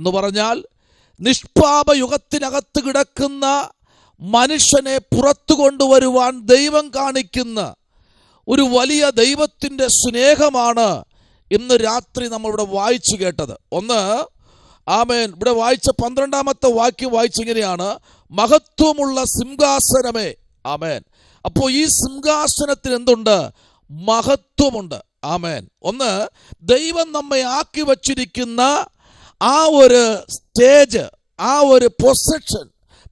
എന്ന് പറഞ്ഞാൽ നിഷ്പാപയുഗത്തിനകത്ത് കിടക്കുന്ന മനുഷ്യനെ പുറത്തു കൊണ്ടുവരുവാൻ ദൈവം കാണിക്കുന്ന ഒരു വലിയ ദൈവത്തിൻ്റെ സ്നേഹമാണ് ഇന്ന് രാത്രി നമ്മളിവിടെ വായിച്ചു കേട്ടത്. ഒന്ന്, ആമേൻ, ഇവിടെ വായിച്ച 12-ാമത്തെ വാക്യം വായിച്ചിങ്ങനെയാണ്, മഹത്വമുള്ള സിംഹാസനമേ. ആമേൻ. അപ്പോൾ ഈ സിംഹാസനത്തിന് എന്തുണ്ട്? മഹത്വമുണ്ട്. ആമേൻ. ഒന്ന്, ദൈവം നമ്മെ ആക്കി വച്ചിരിക്കുന്ന ആ ഒരു സ്റ്റേജ്, ആ ഒരു പൊസിഷൻ,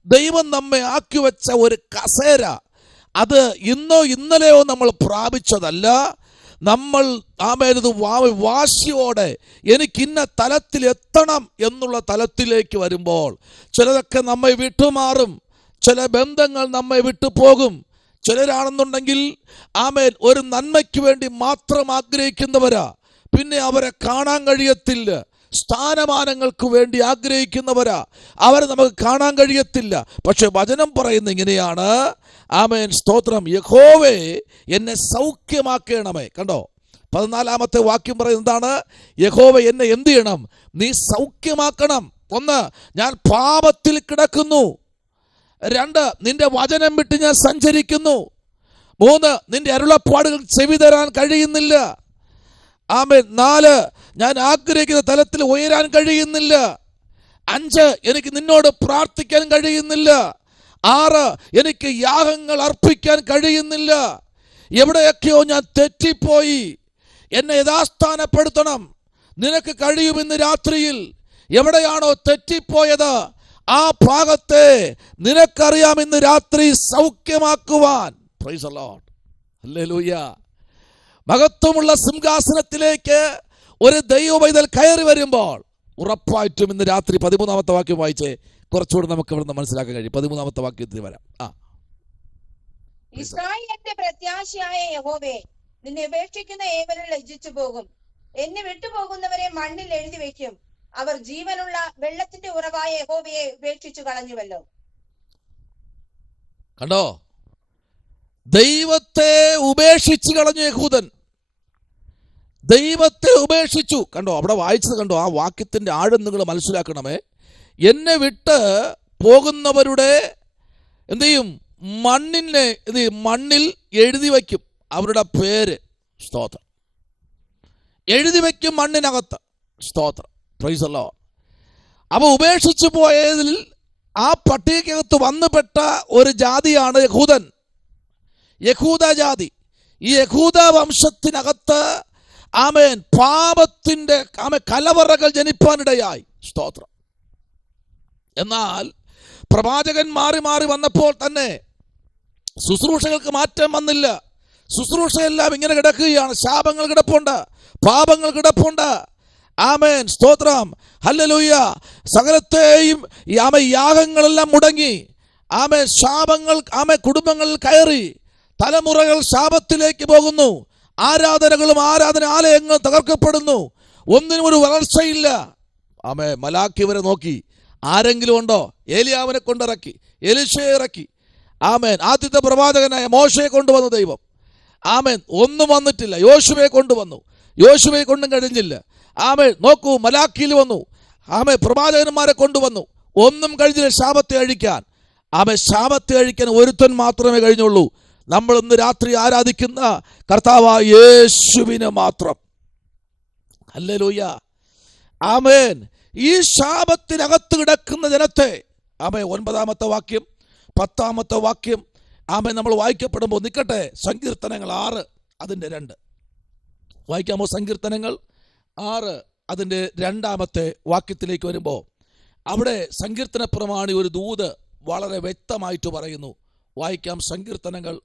ദൈവം നമ്മെ ആക്കി വെച്ച ഒരു കസേര, അത് ഇന്നോ ഇന്നലെയോ നമ്മൾ പ്രാപിച്ചതല്ല. നമ്മൾ ആമേനത് വാശിയോടെ എനിക്കിന്ന തലത്തിൽ എത്തണം എന്നുള്ള തലത്തിലേക്ക് വരുമ്പോൾ ചിലതൊക്കെ നമ്മെ വിട്ടുമാറും, ചില ബന്ധങ്ങൾ നമ്മെ വിട്ടുപോകും. ചിലരാണെന്നുണ്ടെങ്കിൽ ആമേൻ ഒരു നന്മയ്ക്ക് വേണ്ടി മാത്രം ആഗ്രഹിക്കുന്നവരാ, പിന്നെ അവരെ കാണാൻ കഴിയത്തില്ല. സ്ഥാനമാനങ്ങൾക്ക് വേണ്ടി ആഗ്രഹിക്കുന്നവരാ, അവരെ നമുക്ക് കാണാൻ കഴിയത്തില്ല. പക്ഷെ വചനം പറയുന്ന ഇങ്ങനെയാണ്, ആമേൻ, സ്തോത്രം, യഹോവേ എന്നെ സൗഖ്യമാക്കണമേ. കണ്ടോ, 14-ാമത്തെ വാക്യം പറയുന്നത് എന്താണ്? യഹോവ എന്നെ എന്ത് ചെയ്യണം? നീ സൗഖ്യമാക്കണം. ഒന്ന്, ഞാൻ പാപത്തിൽ കിടക്കുന്നു. 2, നിന്റെ വചനം വിട്ട് ഞാൻ സഞ്ചരിക്കുന്നു. 3, നിന്റെ അരുളപ്പാടുകൾ ചെവി തരാൻ കഴിയുന്നില്ല. ആമേൻ. 4, ഞാൻ ആഗ്രഹിക്കുന്ന തലത്തിൽ ഉയരാൻ കഴിയുന്നില്ല. 5, എനിക്ക് നിന്നോട് പ്രാർത്ഥിക്കാൻ കഴിയുന്നില്ല. 6, എനിക്ക് യാഗങ്ങൾ അർപ്പിക്കാൻ കഴിയുന്നില്ല. എവിടെയൊക്കെയോ ഞാൻ തെറ്റിപ്പോയി, എന്നെ യഥാസ്ഥാനപ്പെടുത്തണം. നിനക്ക് കഴിയുമെന്ന് രാത്രിയിൽ എവിടെയാണോ തെറ്റിപ്പോയത് ആ ഭാഗത്തെ നിനക്കറിയാം ഇന്ന് രാത്രി സൗഖ്യമാക്കുവാൻ. Praise the lord. ഹല്ലേലൂയ. മഹത്വമുള്ള സിംഹാസനത്തിലേക്ക് ഒരു ദൈവപൈതൽ കയറി വരുമ്പോൾ ഉറപ്പായിട്ടും ഇന്ന് രാത്രി 13-ാമത്തെ വാക്യം വായിച്ചേ, കുറച്ചുകൂടെ നമുക്ക് ഇവിടുന്ന് മനസ്സിലാക്കാൻ കഴിയും. 13-ാമത്തെ വാക്യത്തിൽ വരാം. ഇസ്രായേലിന്റെ പ്രത്യാശയായ യഹോവേ, നിന്നെ ഉപേക്ഷിക്കുന്ന ഏവരും ലജ്ജിച്ചു പോകും. എന്നെ വിട്ടുപോകുന്നവരെ മണ്ണിൽ എഴുതി വെക്കും. അവർ ജീവനുള്ള വെള്ളത്തിന്റെ ഉറവായ യഹോവയെ ഉപേക്ഷിച്ചു കളഞ്ഞുവല്ലോ. കണ്ടോ, ദൈവത്തെ ഉപേക്ഷിച്ചു കളഞ്ഞു യഹൂദൻ. ദൈവത്തെ ഉപേക്ഷിച്ചു. കണ്ടോ, അവിടെ വായിച്ചത് കണ്ടോ, ആ വാക്യത്തിന്റെ ആഴം നിങ്ങൾ മനസ്സിലാക്കണമേ. എന്നെ വിട്ട് പോകുന്നവരുടെ എന്ത് ചെയ്യും? മണ്ണിൽ എഴുതി വയ്ക്കും അവരുടെ പേര്. സ്തോത്രം. എഴുതി വയ്ക്കും മണ്ണിനകത്ത്. സ്തോത്രം. Price the Lord. അപ്പോൾ ഉപേക്ഷിച്ചു പോയതിൽ ആ പട്ടികയ്ക്കകത്ത് വന്നുപെട്ട ഒരു ജാതിയാണ് യഹൂദൻ, യഹൂദ ജാതി. ഈ യഹൂദ വംശത്തിനകത്ത് ആമേൻ പാപത്തിന്റെ കലവറകൾ ജനിപ്പാനിടയായി. സ്തോത്രം. എന്നാൽ പ്രവാചകൻ മാറി മാറി വന്നപ്പോൾ തന്നെ ശുശ്രൂഷകൾക്ക് മാറ്റം വന്നില്ല. ശുശ്രൂഷയെല്ലാം ഇങ്ങനെ കിടക്കുകയാണ്. ശാപങ്ങൾ കിടപ്പുണ്ട്, പാപങ്ങൾ കിടപ്പുണ്ട്. ആമേൻ. സ്തോത്രം. ഹല്ലേലൂയ. സകലത്തെയും യാഗങ്ങളെല്ലാം മുടങ്ങി. ആമേൻ. ശാപങ്ങൾ കുടുംബങ്ങളിൽ കയറി. തലമുറകൾ ശാപത്തിലേക്ക് പോകുന്നു. ആരാധനകളും ആരാധനാലയങ്ങളും തകർക്കപ്പെടുന്നു. ഒന്നിനും ഒരു വളർച്ചയില്ല. ആമേൻ. മലാക്കി വരെ നോക്കി, ആരെങ്കിലും ഉണ്ടോ? ഏലിയാവിനെ കൊണ്ടിറക്കി, എലീശയെ ഇറക്കി. ആമേൻ. ആദ്യത്തെ പ്രവാചകനായ മോശയെ കൊണ്ടുവന്നു ദൈവം. ആമേൻ. ഒന്നും വന്നിട്ടില്ല. യോശുവയെ കൊണ്ടുവന്നു, യോശുവയെ കൊണ്ടും കഴിഞ്ഞില്ല. ആമേൻ. നോക്കൂ, മലാക്കിയിൽ വന്നു. ആമേൻ. പ്രവാചകന്മാരെ കൊണ്ടുവന്നു, ഒന്നും കഴിഞ്ഞില്ല ശാപത്തെ അഴിക്കാൻ. ആമേൻ. ശാപത്തെ അഴിക്കാൻ ഒരുത്തൻ മാത്രമേ കഴിഞ്ഞുള്ളൂ. നമ്മൾ ഇന്ന് രാത്രി ആരാധിക്കുന്ന കർത്താവായ യേശുവിനെ മാത്രം. ഹല്ലേലൂയ. ആമേൻ. ഈ ശാപത്തിനകത്ത് കിടക്കുന്ന ജനത്തെ, ആമേൻ, 9-ാമത്തെ വാക്യം 10-ാമത്തെ വാക്യം ആമേൻ നമ്മൾ വായിക്കപ്പെടുമ്പോൾ നിൽക്കട്ടെ. സങ്കീർത്തനങ്ങൾ 6 അതിൻ്റെ 2 വായിക്കാമോ? സങ്കീർത്തനങ്ങൾ 6 അതിൻ്റെ 2-ാമത്തെ വാക്യത്തിലേക്ക് വരുമ്പോൾ അവിടെ സങ്കീർത്തന പ്രമാണി ഒരു ദൂത് വളരെ വ്യക്തമായിട്ട് പറയുന്നു. വായിക്കാം. സങ്കീർത്തനങ്ങൾ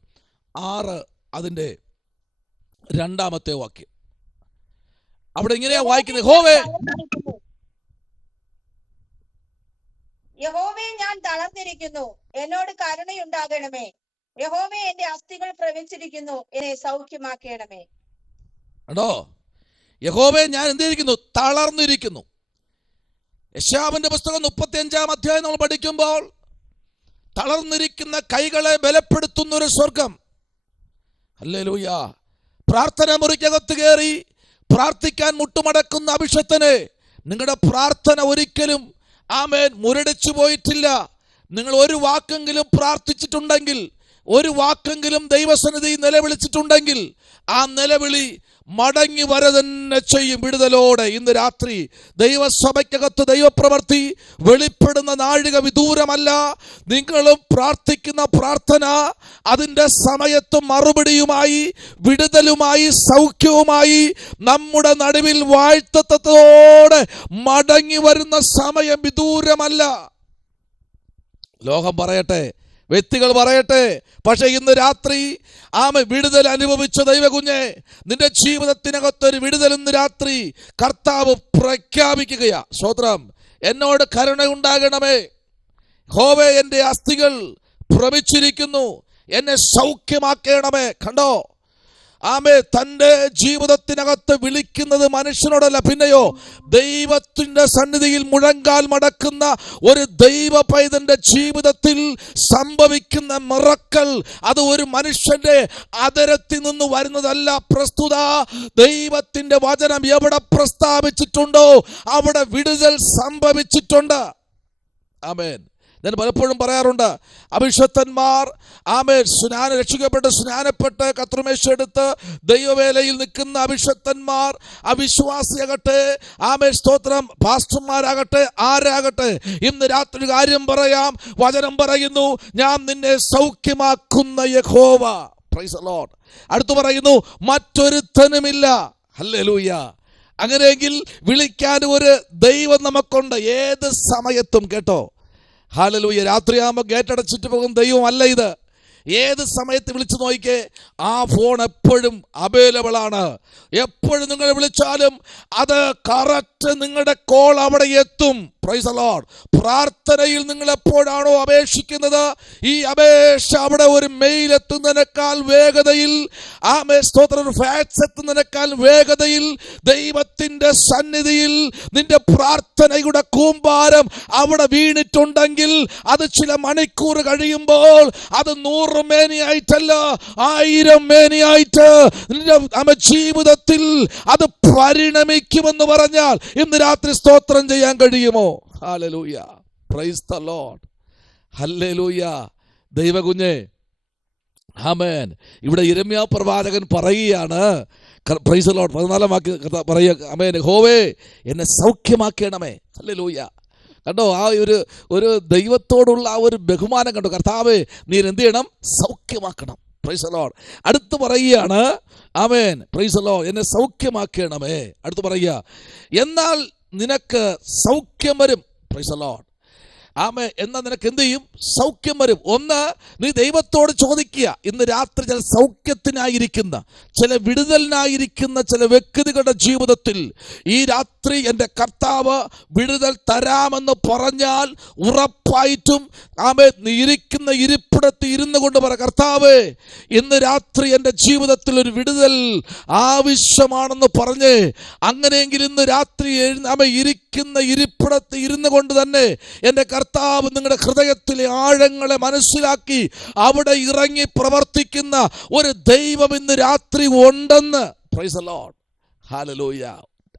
6 അതിൻ്റെ 2-ാമത്തെ വാക്യം. അവിടെ ഇങ്ങനെയാ വായിക്കുന്നത്. യഹോവേ, ഞാൻ തളർന്നിരിക്കുന്നു, എന്നോട് കരുണയുണ്ടാകണമേ. യഹോവേ, എന്റെ അസ്ഥികൾ പ്രവചിച്ചിരിക്കുന്നു, എന്നെ സൗഖ്യമാക്കണമേ. കേട്ടോ, യഹോവേ, ഞാൻ എന്തിരിക്കുന്നു? തളർന്നിരിക്കുന്നു. യെശയ്യാവിന്റെ പുസ്തകം 35-ാം അധ്യായം നമ്മൾ പഠിക്കുമ്പോൾ തളർന്നിരിക്കുന്ന കൈകളെ ബലപ്പെടുത്തുന്ന ഒരു സ്വർഗം. ഹല്ലേലൂയ. പ്രാർത്ഥന മുറിക്കകത്ത് കയറി പ്രാർത്ഥിക്കാൻ മുട്ടുമടക്കുന്ന അഭിഷക്തനെ നിങ്ങളുടെ പ്രാർത്ഥന ഒരിക്കലും ആമേൻ മുരടിച്ചു പോയിട്ടില്ല. നിങ്ങൾ ഒരു വാക്കെങ്കിലും പ്രാർത്ഥിച്ചിട്ടുണ്ടെങ്കിൽ, ഒരു വാക്കെങ്കിലും ദൈവസന്നിധി നിലവിളിച്ചിട്ടുണ്ടെങ്കിൽ, ആ നിലവിളി മടങ്ങി വര തന്നെ ചെയ്യും വിടുതലോടെ. ഇന്ന് രാത്രി ദൈവസഭയ്ക്കകത്ത് ദൈവപ്രവൃത്തി വെളിപ്പെടുന്ന നാഴിക വിദൂരമല്ല. നിങ്ങളും പ്രാർത്ഥിക്കുന്ന പ്രാർത്ഥന അതിൻ്റെ സമയത്തും മറുപടിയുമായി, വിടുതലുമായി, സൗഖ്യവുമായി നമ്മുടെ നടുവിൽ വാഴ്ത്തത്തോടെ മടങ്ങി വരുന്ന സമയം വിദൂരമല്ല. ലോകം പറയട്ടെ, വ്യക്തികൾ പറയട്ടെ, പക്ഷെ ഇന്ന് രാത്രി വിടുതൽ അനുഭവിച്ച ദൈവകുഞ്ഞെ, നിന്റെ ജീവിതത്തിനകത്തൊരു വിടുതൽ ഇന്ന് രാത്രി കർത്താവ് പ്രഖ്യാപിക്കുകയാ. സ്തോത്രം. എന്നോട് കരുണയുണ്ടാകണമേ യഹോവേ, എൻ്റെ അസ്ഥികൾ ഭ്രമിച്ചിരിക്കുന്നു, എന്നെ സൗഖ്യമാക്കണമേ. കണ്ടോ, തൻ്റെ ജീവിതത്തിനകത്ത് വിളിക്കുന്നത് മനുഷ്യനോടല്ല, പിന്നെയോ ദൈവത്തിൻ്റെ സന്നിധിയിൽ മുഴങ്കാൽ മടക്കുന്ന ഒരു ദൈവ പൈതന്റെ ജീവിതത്തിൽ സംഭവിക്കുന്ന മിറക്കൽ അത് ഒരു മനുഷ്യന്റെ അതരത്തിൽ നിന്ന് വരുന്നതല്ല. പ്രസ്തുത ദൈവത്തിൻ്റെ വചനം എവിടെ പ്രസ്താവിച്ചിട്ടുണ്ടോ അവിടെ വിടുതൽ സംഭവിച്ചിട്ടുണ്ട്. ആമേൻ. ഞാൻ പലപ്പോഴും പറയാറുണ്ട്, അഭിഷക്തന്മാർ രക്ഷിക്കപ്പെട്ട് സ്നാനപ്പെട്ട് കർത്തൃമേശ എടുത്ത് ദൈവവേലയിൽ നിൽക്കുന്ന അഭിഷക്തന്മാർ, അവിശ്വാസിയാകട്ടെ, സ്തോത്രം, പാസ്റ്റർമാരാകട്ടെ, ആരാകട്ടെ, ഇന്ന് രാത്രി കാര്യം പറയാം. വചനം പറയുന്നു, ഞാൻ നിന്നെ സൗഖ്യമാക്കുന്ന യഹോവ. Price the lord. അടുത്ത് പറയുന്നു, മറ്റൊരുത്തനുമില്ല. ഹല്ലേലൂയ. അങ്ങനെയെങ്കിൽ വിളിക്കാൻ ഒരു ദൈവം നമുക്കുണ്ട് ഏത് സമയത്തും. കേട്ടോ, ഹല്ലേലൂയ. രാത്രിയാകുമ്പോൾ ഗേറ്റടച്ചിട്ട് പോകും ദൈവമല്ല ഇത്. ഏത് സമയത്ത് വിളിച്ചു നോക്കിക്കേ, ആ ഫോൺ എപ്പോഴും അവൈലബിൾ ആണ്. എപ്പോഴും നിങ്ങൾ വിളിച്ചാലും അത് കറക്റ്റ് നിങ്ങളുടെ കോൾ അവിടെ എത്തും. Price the Lord. പ്രാർത്ഥനയിൽ നിങ്ങൾ എപ്പോഴാണോ അപേക്ഷിക്കുന്നത്, ഈ അപേക്ഷ അവിടെ ഒരു മെയിൽ എത്തുന്നതിനേക്കാൾ വേഗതയിൽ, സ്തോത്രം, ഫാക്സ് എത്തുന്നതിനേക്കാൾ വേഗതയിൽ ദൈവത്തിന്റെ സന്നിധിയിൽ നിന്റെ പ്രാർത്ഥനയുടെ കൂമ്പാരം അവിടെ വീണിട്ടുണ്ടെങ്കിൽ അത് ചില മണിക്കൂർ കഴിയുമ്പോൾ അത് 100 മേനിയായിട്ടല്ല 1000 മേനിയായിട്ട് നിന്റെ ജീവിതത്തിൽ അത് പരിണമിക്കുമെന്ന് പറഞ്ഞാൽ ഇന്ന് രാത്രി സ്തോത്രം ചെയ്യാൻ കഴിയുമോ? ഹല്ലേലൂയ. Praise the lord. ഹല്ലേലൂയ. ദൈവകുഞ്ഞേ, ആമേൻ. ഇവിടെ യിരെമ്യാ പ്രവാചകൻ പറയുകയാണ്, പ്രൈസ് ദി ലോർഡ്, 14 വാക്യം പറയുക, ആമേൻ, യഹോവേ എന്നെ സൗഖ്യമാക്കണമേ. ഹല്ലേലൂയ. കണ്ടോ, ആ ഒരു ദൈവത്തോടുള്ള ആ ഒരു ബഹുമാനം കണ്ടോ. കർത്താവേ, നീ എന്ത് ചെയ്യണം? സൗഖ്യമാക്കണം. Praise the lord. അടുത്ത് പറയുകയാണ്, ആമേൻ, പ്രൈസ് ദി ലോർഡ്, എന്നെ സൗഖ്യമാക്കണമേ. അടുത്ത് പറയുക, എന്നാൽ നിനക്ക് സൗഖ്യം വരും. Praise the lord. ആമേൻ. എന്നാൽ നിനക്ക് എന്ത് ചെയ്യും? സൗഖ്യം വരും. ഒന്ന്, നീ ദൈവത്തോട് ചോദിക്കുക. ഇന്ന് രാത്രി ചില സൗഖ്യത്തിനായിരിക്കുന്ന, ചില വിടുതലിനായിരിക്കുന്ന ചില വ്യക്തികളുടെ ജീവിതത്തിൽ ഈ രാത്രി എൻ്റെ കർത്താവ് വിടുതൽ തരാമെന്ന് പറഞ്ഞാൽ ഉറപ്പായിട്ടും നീ ഇരിക്കുന്ന ഇരിപ്പിടത്ത് ഇരുന്നു കൊണ്ട് പറ, കർത്താവേ, ഇന്ന് രാത്രി എൻ്റെ ജീവിതത്തിൽ ഒരു വിടുതൽ ആവശ്യമാണെന്ന് പറഞ്ഞ്, അങ്ങനെയെങ്കിൽ ഇന്ന് രാത്രി ഇരിക്കുന്ന ഇരിപ്പിടത്ത് ഇരുന്നു കൊണ്ട് തന്നെ എൻ്റെ കർത്താവ് നിങ്ങളുടെ ഹൃദയത്തിലെ ആഴങ്ങളെ മനസ്സിലാക്കി അവിടെ ഇറങ്ങി പ്രവർത്തിക്കുന്ന ഒരു ദൈവം ഇന്ന് രാത്രി ഉണ്ടെന്ന്. Price the lord. ഹല്ലേലൂയ.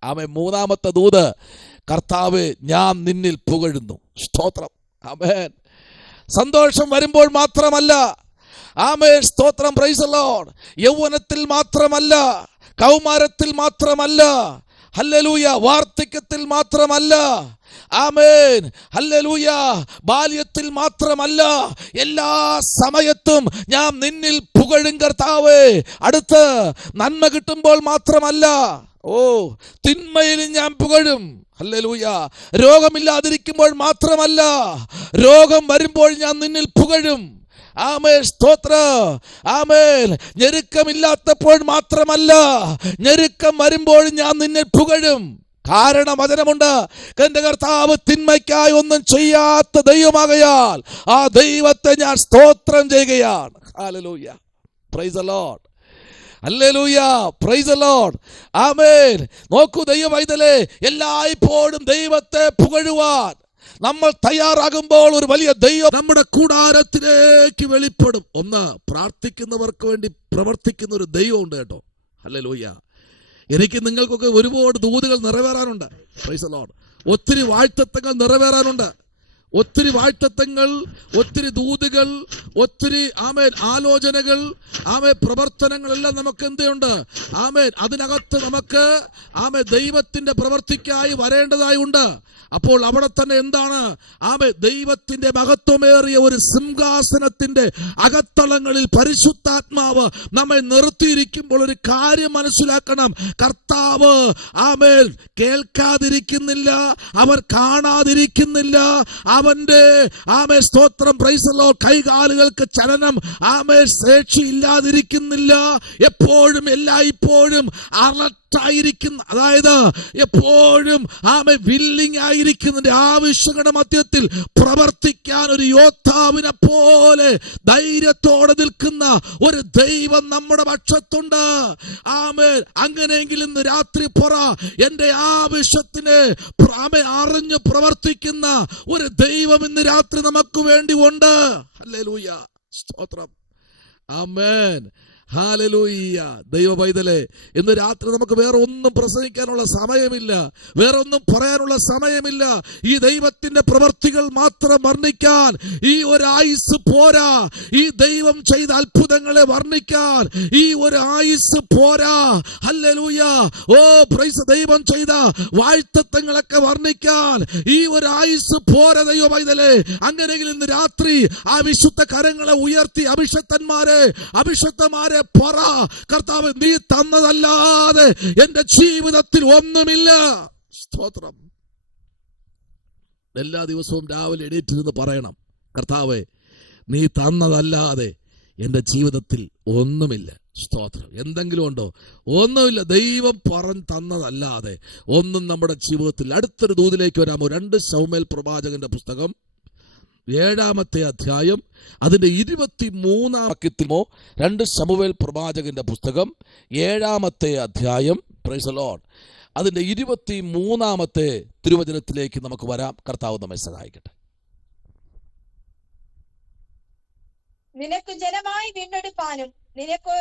ആമേൻ. മൂന്നാമത്തെ ദൂത്, കർത്താവേ, ഞാൻ നിന്നിൽ പുകഴുന്നു. സ്തോത്രം. ആമേൻ. സന്തോഷം വരുമ്പോൾ മാത്രമല്ല, ആമേൻ, സ്തോത്രം, പ്രൈസ് ദി ലോർഡ്, യൗവനത്തിൽ മാത്രമല്ല, കൗമാരത്തിൽ മാത്രമല്ല, ഹല്ലേലൂയ, വാർദ്ധക്യത്തിൽ മാത്രമല്ല, ആമേൻ, ഹല്ലേലൂയ, ബാല്യത്തിൽ മാത്രമല്ല, എല്ലാ സമയത്തും ഞാൻ നിന്നിൽ പുകഴും കർത്താവേ. അടുത്ത് നന്മ കിട്ടുമ്പോൾ മാത്രമല്ല, തിന്മയിൽ ഞാൻ പുകഴും. ഹല്ലേലൂയ. രോഗമില്ലാതിരിക്കുമ്പോൾ മാത്രമല്ല, രോഗം വരുമ്പോൾ ഞാൻ നിന്നിൽ പുകഴും. ആമേൻ, സ്തോത്രം. ആമേൻ. ഞെരുക്കമില്ലാത്തപ്പോൾ മാത്രമല്ല, ഞെരുക്കം വരുമ്പോൾ ഞാൻ നിന്നെ പുകഴും. കാരണം വചനമുണ്ട്, എന്റെ കർത്താവ് തിന്മയ്ക്കായി ഒന്നും ചെയ്യാത്ത ദൈവമാകയാൽ ആ ദൈവത്തെ ഞാൻ സ്തോത്രം ചെയ്യുകയാണ്. ഹല്ലേലൂയ. Praise the lord. ഹല്ലേലൂയ. Praise the lord. ആമേൻ. നോക്കൂ ദൈവവൈതലേ, എല്ലായ്പ്പോഴും ദൈവത്തെ പുകഴുവാൻ നമ്മൾ തയ്യാറാകുമ്പോൾ ഒരു വലിയ ദൈവം നമ്മുടെ കൂടാരത്തിലേക്ക് വെളിപ്പെടും. ഒന്ന്, പ്രാർത്ഥിക്കുന്നവർക്ക് വേണ്ടി പ്രവർത്തിക്കുന്ന ഒരു ദൈവം ഉണ്ട് കേട്ടോ. ഹല്ലേലൂയ. എനിക്ക് നിങ്ങൾക്കൊക്കെ ഒരുപാട് ദൂതുകൾ നിറവേറാനുണ്ട്. Praise the lord. ഒത്തിരി വാഴ്ത്തത്തങ്ങൾ നിറവേറാനുണ്ട്. ഒത്തിരി വാഴ്ത്തത്തങ്ങൾ, ഒത്തിരി ദൂതുകൾ, ഒത്തിരി ആമേൻ ആലോചനകൾ, ആമേൻ പ്രവർത്തനങ്ങളെല്ലാം നമുക്ക് എന്തുണ്ട്? ആമേൻ അതിനകത്ത് നമുക്ക് ആമേൻ ദൈവത്തിന്റെ പ്രവർത്തിക്കായി വരേണ്ടതായി ഉണ്ട്. അപ്പോൾ അവിടെ തന്നെ എന്താണ്? ആമേൻ ദൈവത്തിന്റെ മഹത്വമേറിയ ഒരു സിംഹാസനത്തിന്റെ അകത്തളങ്ങളിൽ പരിശുദ്ധാത്മാവ് നമ്മെ നിർത്തിയിരിക്കുമ്പോൾ ഒരു കാര്യം മനസ്സിലാക്കണം. കർത്താവ് ആമേൻ കേൾക്കാതിരിക്കുന്നില്ല, അവർ കാണാതിരിക്കുന്നില്ല. അവന്റെ ആമേൻ സ്തോത്രം പ്രൈസ് ദി ലോർഡ് കൈകാലുകൾക്ക് ചലനം ആമേൻ ശേഷിയില്ലാതിരിക്കുന്നില്ല. എപ്പോഴും എല്ലായ്പ്പോഴും അലർട്ടായിരിക്കുന്ന, അതായത് എപ്പോഴും ആമേൻ വില്ലിംഗ് ആയിരിക്കുന്നതിന്റെ ആവശ്യകത മധ്യത്തിൽ പ്രവർത്തിക്കാൻ ഒരു യോദ്ധാവിനെ പോലെ ധൈര്യത്തോടെ നിൽക്കുന്ന ഒരു ദൈവം നമ്മുടെ പക്ഷത്തുണ്ട്. ആമേൻ. അങ്ങനെയെങ്കിൽ ഇന്ന് രാത്രി പറ, എന്റെ ആവശ്യത്തിന് ആമേൻ അറിഞ്ഞു പ്രവർത്തിക്കുന്ന ഒരു ദൈവം ഇന്ന് രാത്രി നമുക്ക് വേണ്ടി ഉണ്ട്. ഹല്ലേലൂയ, സ്തോത്രം, ആമേൻ, ഹല്ലേലൂയ. ദൈവ പൈതലേ, ഇന്ന് രാത്രി നമുക്ക് വേറെ ഒന്നും പ്രസംഗിക്കാനുള്ള സമയമില്ല, വേറെ ഒന്നും പറയാനുള്ള സമയമില്ല. ഈ ദൈവത്തിന്റെ പ്രവർത്തികൾ മാത്രം വർണ്ണിക്കാൻ ഈ ഒരു ആയുസ് പോരാ. ഈ ദൈവം ചെയ്ത അത്ഭുതങ്ങളെ വർണ്ണിക്കാൻ ഈ ഒരു ആയുസ് പോരാ. ഹല്ലേലൂയ. ഓ പ്രൈസ്. ദൈവം ചെയ്ത വാഴ്ത്തത്വങ്ങളൊക്കെ വർണ്ണിക്കാൻ ഈ ഒരു ആയുസ് പോരാ ദൈവ പൈതലേ. അങ്ങനെയെങ്കിൽ ഇന്ന് രാത്രി ആ വിശുദ്ധ കരങ്ങളെ ഉയർത്തി അഭിഷക്തന്മാരെ പറ, കർത്താവ് നീ തന്നതല്ലാതെ എന്റെ ജീവിതത്തിൽ ഒന്നുമില്ല. സ്തോത്രം. എല്ലാ ദിവസവും രാവിലെ എണീറ്റിരുന്ന് പറയണം, കർത്താവേ നീ തന്നതല്ലാതെ എന്റെ ജീവിതത്തിൽ ഒന്നുമില്ല. സ്തോത്രം. എന്തെങ്കിലും ഉണ്ടോ? ഒന്നുമില്ല. ദൈവം പറഞ്ഞു തന്നതല്ലാതെ ഒന്നും നമ്മുടെ ജീവിതത്തിൽ. അടുത്തൊരു ദൂതിലേക്ക് വരാമോ? 2 ശമൂവേൽ പ്രവാചകന്റെ പുസ്തകം 7-ാമത്തെ അധ്യായം അതിന്റെ 23-ാം വാക്യത്തിലോ. 2 ശമൂവേൽ പ്രവാചകന്റെ പുസ്തകം 7-ാമത്തെ അധ്യായം, പ്രൈസ് ദി ലോർഡ്, അതിന്റെ 23-ാമത്തെ തിരുവചനത്തിലേക്ക് നമുക്ക് വരാം. കർത്താവ് നമ്മെ സഹായിക്കട്ടെ. നിനക്ക് ജനമായി വീണ്ടെടുപ്പാനും നിനക്ക്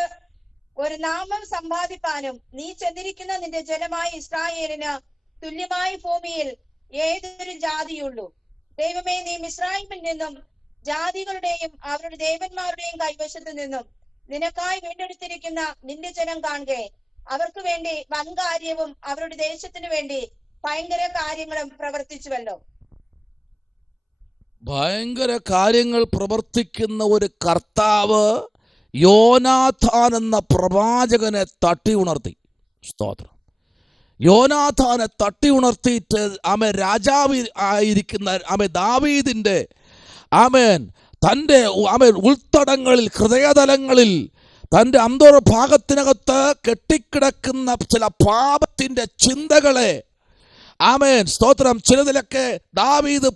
ഒരു നാമം സമ്പാദിപ്പാനും നീ ചെന്നിരിക്കുന്ന നിന്റെ ജനമായ ഇസ്രായേലിന് തുല്യമായ ഭൂമിയിൽ ഏതൊരു ജാതിയുള്ളൂ. ദൈവമേ, നീ മിസ്രയീമിൽ നിന്നും ജാതികളുടെയും അവരുടെ ദേവന്മാരുടെയും കൈവശത്തു നിന്നും നിനക്കായി വീണ്ടെടുത്തിരിക്കുന്ന നിന്റെ ജനം കാണുക. അവർക്ക് വേണ്ടി വൻകാര്യവും അവരുടെ ദേശത്തിനു വേണ്ടി ഭയങ്കര കാര്യങ്ങളും പ്രവർത്തിച്ചുവല്ലോ. ഭയങ്കര കാര്യങ്ങൾ പ്രവർത്തിക്കുന്ന ഒരു കർത്താവ് യോനാഥാൻ എന്ന പ്രവാചകനെ തട്ടി ഉണർത്തി. സ്തോത്രം. യോനാഥാനെ തട്ടി ഉണർത്തിയിട്ട് ആമേൻ രാജാവ് ആയിരിക്കുന്ന ആമേൻ ദാവീദിന്റെ ആമേൻ തൻ്റെ ആമേൻ ഉൾത്തടങ്ങളിൽ, ഹൃദയതലങ്ങളിൽ, തൻ്റെ അന്തർഭാഗത്തിനകത്ത് കെട്ടിക്കിടക്കുന്ന ചില പാപത്തിന്റെ ചിന്തകളെ ആമേൻ സ്തോത്രം ചിലതിലൊക്കെ ദാവീദ്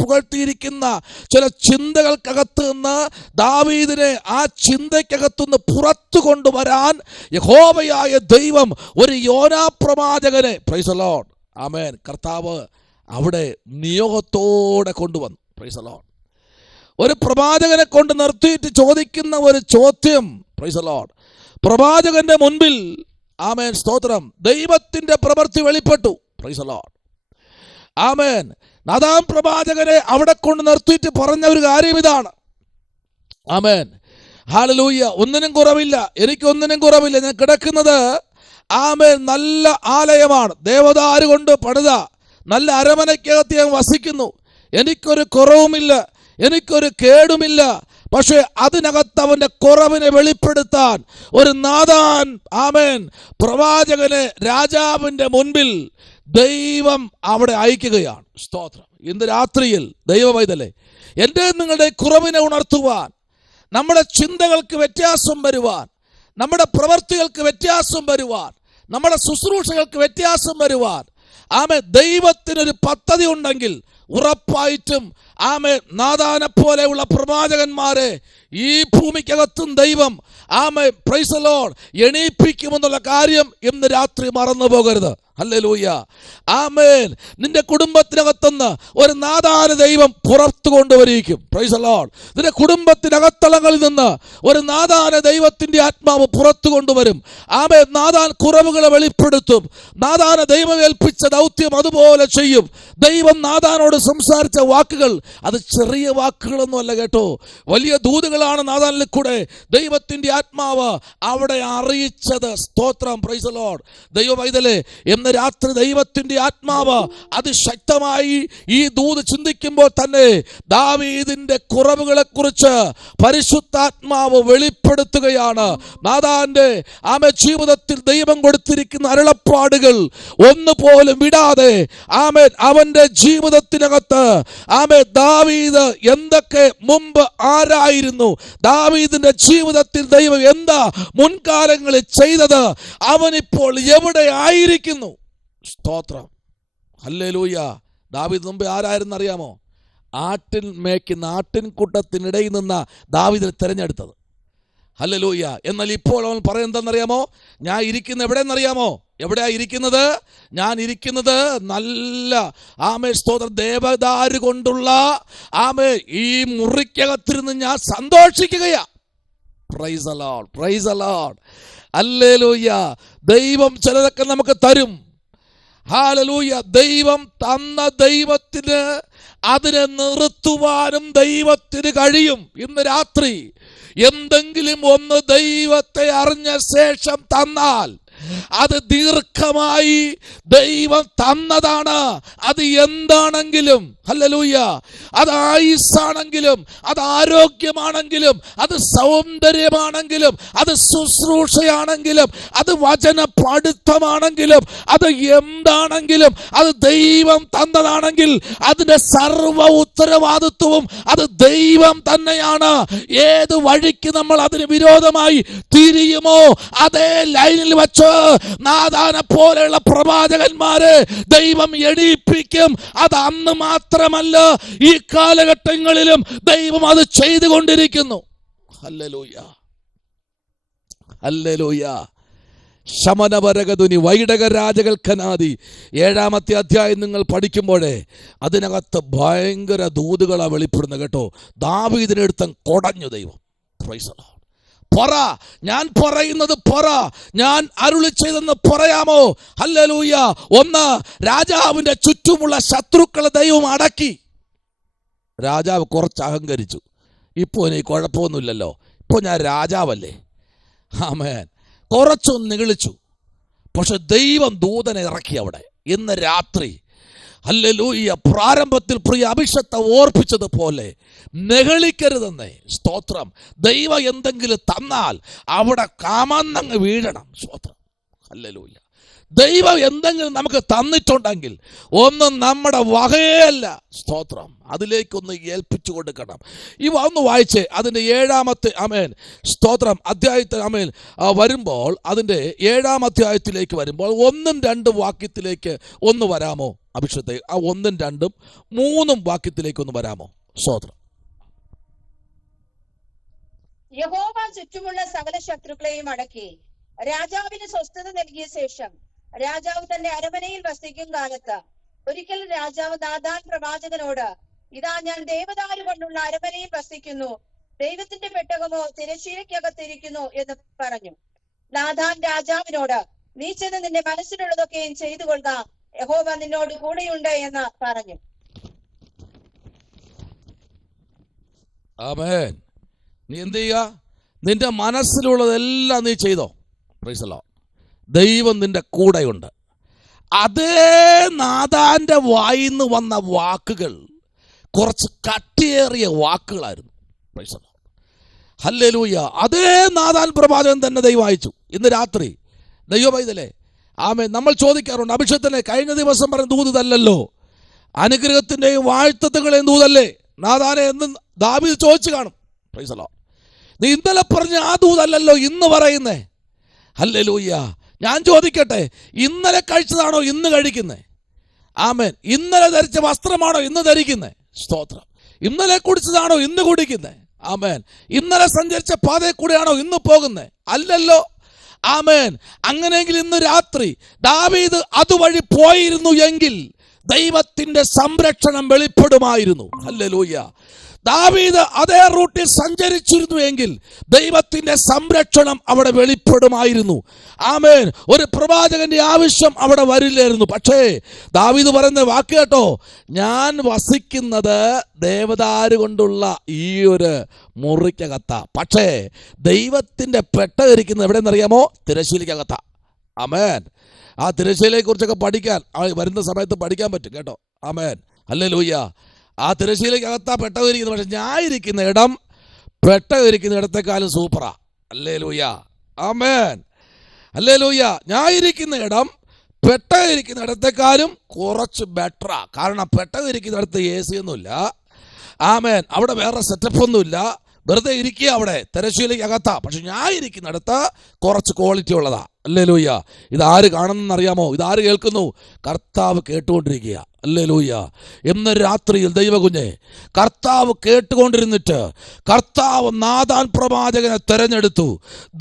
പുകഴ്ത്തിയിരിക്കുന്ന ചില ചിന്തകൾക്കകത്ത് നിന്ന് ദാവീദിനെ ആ ചിന്തയ്ക്കകത്തുനിന്ന് പുറത്തു കൊണ്ടുവരാൻ യഹോവയായ ദൈവം ഒരു യോനാ പ്രവാചകനെ, പ്രൈസ് ദി ലോർഡ്, ആമേൻ, കർത്താവ് അവിടെ നിയോഗത്തോടെ കൊണ്ടുവന്നു. Price the Lord. ഒരു പ്രവാചകനെ കൊണ്ട് നിർത്തിയിട്ട് ചോദിക്കുന്ന ഒരു ചോദ്യം, പ്രൈസ് ദി ലോർഡ്, പ്രവാചകന്റെ മുൻപിൽ ആമേൻ സ്തോത്രം ദൈവത്തിന്റെ പ്രവൃത്തി വെളിപ്പെട്ടു. Price the lord. Amen. Nathan പ്രവാചകനെ അവിടെ കൊണ്ട് നിർത്തിയിട്ട് പറഞ്ഞ ഒരു കാര്യം ഇതാണ്. ആമേൻ, ഹല്ലേലൂയ. ഒന്നിനും കുറവില്ല, എനിക്കൊന്നിനും കുറവില്ല. ഞാൻ കിടക്കുന്നത് ആമേൻ നല്ല ആലയമാണ്, ദേവദാരു കൊണ്ട് പണിത നല്ല അരമനയ്ക്കകത്ത് ഞാൻ വസിക്കുന്നു. എനിക്കൊരു കുറവുമില്ല, എനിക്കൊരു കേടുമില്ല. പക്ഷെ അതിനകത്ത് അവന്റെ കുറവിനെ വെളിപ്പെടുത്താൻ ഒരു നാഥാൻ ആമേൻ പ്രവാചകനെ രാജാവിന്റെ മുൻപിൽ ദൈവം അവിടെ അയക്കുകയാണ്. സ്തോത്രം. ഇന്ന് രാത്രിയിൽ ദൈവ പൈതലേ, എൻ്റെ നിങ്ങളുടെ കുറവിനെ ഉണർത്തുവാൻ, നമ്മുടെ ചിന്തകൾക്ക് വ്യത്യാസം വരുവാൻ, നമ്മുടെ പ്രവർത്തികൾക്ക് വ്യത്യാസം വരുവാൻ, നമ്മുടെ ശുശ്രൂഷകൾക്ക് വ്യത്യാസം വരുവാൻ ആമേൻ ദൈവത്തിനൊരു പദ്ധതി ഉണ്ടെങ്കിൽ ഉറപ്പായിട്ടും ആമേൻ നാഥാനെ പോലെയുള്ള പ്രവാചകന്മാരെ ഈ ഭൂമിക്കകത്തും ദൈവം ആമേൻ പ്രൈസ് ദി ലോർഡ് എണീപ്പിക്കുമെന്നുള്ള കാര്യം ഇന്ന് രാത്രി മറന്നു പോകരുത്. ഹല്ലേലൂയ, ആമേൻ. നിന്റെ കുടുംബത്തിനകത്തുനിന്ന് ഒരു നാദാന ദൈവം പുറത്തു കൊണ്ടുവരിക്കും. Price the Lord. നിന്റെ കുടുംബത്തിനകത്തളങ്ങളിൽ നിന്ന് ഒരു നാദാന ദൈവത്തിന്റെ ആത്മാവ് പുറത്തു കൊണ്ടുവരും. ആമേൻ. നാദാൻ കുറവുകളെ വെളിപ്പെടുത്തും. നാദാന ദൈവം ഏൽപ്പിച്ച ദൗത്യം അതുപോലെ ചെയ്യും. ദൈവം നാദാനോട് സംസാരിച്ച വാക്കുകൾ അത് ചെറിയ വാക്കുകളൊന്നുമല്ല കേട്ടോ, വലിയ ദൂതുകളാണ് നാദാനിൽ കൂടെ ദൈവത്തിന്റെ ആത്മാവ് അവിടെ അറിയിച്ചത്. സ്തോത്രം. Price the Lord. ദൈവ പൈതലേ, ഇന്ന് രാത്രി ദൈവത്തിന്റെ ആത്മാവ് അതിശക്തമായി ഈ ദൂത് ചിന്തിക്കുമ്പോൾ തന്നെ ദാവീദിന്റെ കുറവുകളെ കുറിച്ച് പരിശുദ്ധാത്മാവ് വെളിപ്പെടുത്തുകയാണ്. നാദാന്റെ ജീവിതത്തിൽ ദൈവം കൊടുത്തിരിക്കുന്ന അരുളപ്പാടുകൾ ഒന്നുപോലും വിടാതെ ആമേൻ അവന്റെ ജീവിതത്തിനകത്ത് ദാവീദ് എന്തൊക്കെ മുമ്പ് ആരായിരുന്നു, ദാവീദിന്റെ ജീവിതത്തിൽ ദൈവം എന്താ മുൻകാലങ്ങളിൽ ചെയ്തത്, അവനിപ്പോൾ എവിടെ ആയിരിക്കുന്നു. സ്തോത്രം. ഹല്ലേലൂയ. ദാവീദ് മുമ്പ് ആരായിരുന്നു അറിയാമോ? ആട്ടിൻ മേയ്ക്കുന്ന ആട്ടിൻകൂട്ടത്തിനിടയിൽ നിന്ന ദാവീദിനെ തിരഞ്ഞെടുത്തത്. ഹല്ലേലൂയ. എന്നാൽ ഇപ്പോൾ അവൻ പറയുന്നതെന്നറിയാമോ? ഞാൻ ഇരിക്കുന്ന എവിടെയെന്നറിയാമോ? എവിടെയാ ഇരിക്കുന്നത്? ഞാൻ ഇരിക്കുന്നത് നല്ല സ്തോത്രം ദേവദാരു കൊണ്ടുള്ള ഈ മുറിക്കകത്തിരുന്ന് ഞാൻ സന്തോഷിക്കുകയാ. Praise the lord. Praise the lord. ഹല്ലേലൂയ. ദൈവം ചിലതൊക്കെ നമുക്ക് തരും. ഹല്ലേലൂയ. ദൈവം തന്ന ദൈവത്തിന് അതിനെ നിർത്തുവാനും ദൈവത്തിന് കഴിയും. ഇന്ന് രാത്രി എന്തെങ്കിലും ഒന്ന് ദൈവത്തെ അറിഞ്ഞ ശേഷം തന്നാൽ അത് ദീർഘമായി ദൈവം തന്നതാണ്. അത് എന്താണെങ്കിലും, ഹല്ലേലൂയ, അത് ആയുസ്സാണെങ്കിലും, അത് ആരോഗ്യമാണെങ്കിലും, അത് സൗന്ദര്യമാണെങ്കിലും, അത് ശുശ്രൂഷയാണെങ്കിലും, അത് വചന പഠിത്തമാണെങ്കിലും, അത് എന്താണെങ്കിലും അത് ദൈവം തന്നതാണെങ്കിൽ അതിന്റെ സർവ്വ ഉത്തരവാദിത്വവും അത് ദൈവം തന്നെയാണ്. ഏത് വഴിക്ക് നമ്മൾ അതിന് വിരോധമായി തിരിയുമോ അതേ ലൈനിൽ വച്ച് നാദാനെ പോലെയുള്ള പ്രവാചകന്മാരെ ദൈവം എണീപ്പിക്കും. അത് അന്ന് മാത്രമല്ല, ഈ കാലഘട്ടങ്ങളിലും ദൈവം അത് ചെയ്തുകൊണ്ടിരിക്കുന്നു. ഹല്ലേലൂയ. ഹല്ലേലൂയ. ശമനവരകധുനി വൈഡക രാജകൽക്കനാദി 7-ാമത്തെ അധ്യായം നിങ്ങൾ പഠിക്കുമ്പോഴേ അതിനകത്ത് ഭയങ്കര ദൂതുകളാണ് വെളിപ്പെടുന്നത് കേട്ടോ. ദാവീദിനെടുത്ത് കൊടഞ്ഞു ദൈവം. Price the Lord. പറ, ഞാൻ പറയുന്നത് പറ, ഞാൻ അരുളി ചെയ്തെന്ന് പറയാമോ? ഹല്ലേലൂയ. ഒന്ന്, രാജാവിന്റെ ചുറ്റുമുള്ള ശത്രുക്കളെ ദൈവം അടക്കി. രാജാവ് കുറച്ച് അഹങ്കരിച്ചു. ഇപ്പോൾ എനിക്ക് കുഴപ്പമൊന്നുമില്ലല്ലോ, ഇപ്പോൾ ഞാൻ രാജാവല്ലേ. ആമേൻ. കുറച്ചൊന്ന് നിഗളിച്ചു. പക്ഷെ ദൈവം ദൂതനെ ഇറക്കി അവിടെ. ഇന്ന് രാത്രി ഹല്ലേലൂയ, പ്രാരംഭത്തിൽ പ്രിയ അഭിഷത്തെ ഓർപ്പിച്ചതുപോലെ നെകളിക്കരുതെന്നേ. സ്തോത്രം. ദൈവം എന്തെങ്കിലും തന്നാൽ അവിടെ കാമന്നങ്ങ് വീഴണം. സ്തോത്രം. ഹല്ലേലൂയ. ദൈവം എന്തെങ്കിലും നമുക്ക് തന്നിട്ടുണ്ടെങ്കിൽ ഒന്നും നമ്മുടെ വകയല്ല. സ്തോത്രം. അതിലേക്കൊന്ന് ഏൽപ്പിച്ചു കൊടുക്കണം. ഇവ ഒന്ന് വായിച്ചേ. അതിൻ്റെ 7-ാമത്തെ സ്തോത്രം അധ്യായത്തിൽ വരുമ്പോൾ, അതിൻ്റെ 7-ാം അധ്യായത്തിലേക്ക് വരുമ്പോൾ 1-2 വാക്യത്തിലേക്ക് ഒന്ന് വരാമോ അഭിഷേകത്തെ? ആ 1, 2, 3 വാക്യത്തിലേക്ക് ഒന്ന് വരാമോ? സ്തോത്രം. യഹോവ ചുറ്റുമുള്ള സകല ശത്രുക്കളെയും അടക്കി രാജാവിന് സ്വസ്ഥത നൽകിയ ശേഷം രാജാവ് തന്റെ അരമനയിൽ വസിക്കും കാലത്ത് ഒരിക്കൽ രാജാവ് നാദാൻ പ്രവാചകനോട്, ഇതാ ഞാൻ ദേവദാരു കൊണ്ടുള്ള അരമനയിൽ വസിക്കുന്നു, ദൈവത്തിന്റെ പെട്ടകമോ തിരശ്ശീലയ്ക്കകത്തിരിക്കുന്നു എന്ന് പറഞ്ഞു. നാദാൻ രാജാവിനോട്, നീ ചെന്ന് നിന്റെ മനസ്സിലുള്ളതൊക്കെയും ചെയ്തു കൊള്ളുക, യഹോവ നിന്നോട് കൂടെയുണ്ട് എന്ന് പറഞ്ഞു. ആമേൻ. നീ എന്ത് ചെയ്യുക? നിന്റെ മനസ്സിലുള്ളതെല്ലാം നീ ചെയ്തോ. Praise the lord. ദൈവം നിന്റെ കൂടെയുണ്ട്. അതേ നാദാന്റെ വായിന്ന് വന്ന വാക്കുകൾ കുറച്ച് കട്ടിയേറിയ വാക്കുകളായിരുന്നു. Praise the lord. ഹല്ലേലൂയ. അതേ നാദാൻ പ്രവാചകൻ തന്നെ ദൈവം അയച്ചു. ഇന്ന് രാത്രി ദൈവ പൈതലേ, ആമേൻ, നമ്മൾ ചോദിക്കാറുണ്ട്, അഭിഷേകത്തിനെ കഴിഞ്ഞ ദിവസം പറഞ്ഞ ദൂതല്ലല്ലോ, അനുഗ്രഹത്തിന്റെയും വാഴ്ത്തത്തുകളെയും ദൂതല്ലേ നാദാനെ എന്ന് ദാവീദ് ചോദിച്ചു കാണും. Price the Lord. നീ ഇന്നലെ പറഞ്ഞ ആ ദൂതല്ലല്ലോ ഇന്ന് പറയുന്നേ. ഹല്ലേലൂയ. ഞാൻ ചോദിക്കട്ടെ, ഇന്നലെ കഴിച്ചതാണോ ഇന്ന് കഴിക്കുന്നേ? ആമേൻ. ഇന്നലെ ധരിച്ച വസ്ത്രമാണോ ഇന്ന് ധരിക്കുന്നേ? സ്തോത്രം. ഇന്നലെ കുടിച്ചതാണോ ഇന്ന് കുടിക്കുന്നേ? ആമേൻ. ഇന്നലെ സഞ്ചരിച്ച പാതയിൽ കൂടെയാണോ ഇന്ന് പോകുന്നേ? അല്ലല്ലോ. ആമേൻ. അങ്ങനെയെങ്കിൽ ഇന്ന് രാത്രി ദാവീദ് അതുവഴി പോയിരുന്നു എങ്കിൽ ദൈവത്തിന്റെ സംരക്ഷണം വെളിപ്പെടുമായിരുന്നു. ഹല്ലേലൂയ. ദാവീദ് അതേ റൂട്ടിൽ സഞ്ചരിച്ചിരുന്നു എങ്കിൽ ദൈവത്തിന്റെ സംരക്ഷണം അവിടെ വെളിപ്പെടുമായിരുന്നു. ആമേൻ. ഒരു പ്രവാചകന്റെ ആവശ്യം അവിടെ വരില്ലായിരുന്നു. പക്ഷേ ദാവീദ് പറയുന്ന വാക്ക് കേട്ടോ, ഞാൻ വസിക്കുന്നത് ദേവദാരു കൊണ്ടുള്ള ഈ ഒരു മുറിക്കകത്ത, പക്ഷേ ദൈവത്തിന്റെ പെട്ടകരിക്കുന്നത് എവിടെയെന്നറിയാമോ? തിരശ്ശീലക്കകത്ത. ആമേൻ. ആ തിരശ്ശീലയെ കുറിച്ചൊക്കെ പഠിക്കാൻ വരുന്ന സമയത്ത് പഠിക്കാൻ പറ്റും കേട്ടോ. ആമേൻ. ഹല്ലേലൂയ. ആ തിരശ്ശീലക്കകത്താ പെട്ടകരിക്കുന്നത്. പക്ഷെ ഞാൻ ഇരിക്കുന്ന ഇടം പെട്ടകരിക്കുന്ന ഇടത്തെക്കാളും സൂപ്പറാ. ഹല്ലേലൂയ. ആമേൻ. ഹല്ലേലൂയ. ഞാൻ ഇരിക്കുന്ന ഇടം പെട്ടകരിക്കുന്ന ഇടത്തെക്കാളും കുറച്ച് ബെറ്ററാ. കാരണം പെട്ടകരിക്കുന്ന ഇടത്ത് AC ഒന്നുമില്ല. ആമേൻ. അവിടെ വേറെ സെറ്റപ്പ് ഒന്നുമില്ല. വെറുതെ ഇരിക്കുക അവിടെ തിരശ്ശീലക്കകത്താ. പക്ഷെ ഞാൻ ഇരിക്കുന്നിടത്ത് കുറച്ച് ക്വാളിറ്റി ഉള്ളതാ. ഹല്ലേലൂയ. ഇതാര് കാണുന്നെന്നറിയാമോ? ഇതാര് കേൾക്കുന്നു? കർത്താവ് കേട്ടുകൊണ്ടിരിക്കുക. ഹല്ലേലൂയ. ഇന്ന് രാത്രിയിൽ ദൈവകുഞ്ഞെ, കർത്താവ് കേട്ടുകൊണ്ടിരുന്നിട്ട് കർത്താവ് നാഥാൻ പ്രവാചകനെ തെരഞ്ഞെടുത്തു,